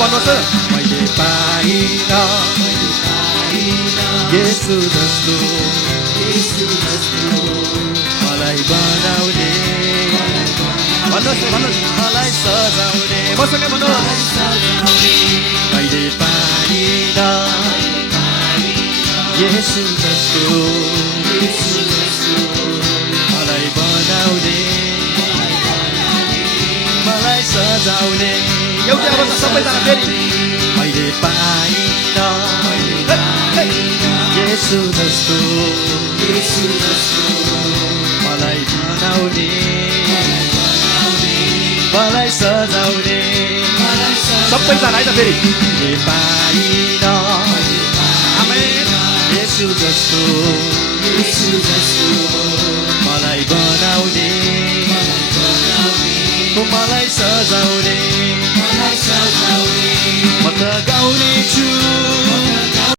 भन्नुहोस् मैले पाइन येशू जस्तो मलाई बनाउने भन्नुहोस् मलाई सजाउने मसँग भन्नुहोस् मैले पाइन येशू जस्तो मलाई बनाउने मलाई सजाउने एउटै अवस्था सबैजना फेरि मैले पाइन येशू जस्तो मलाई बनाउने मलाई सजाउने सबैजना है त फेरि मैले पाइन येशू जस्तो मलाई बनाउने मलाई सजाउने म त गाउने छु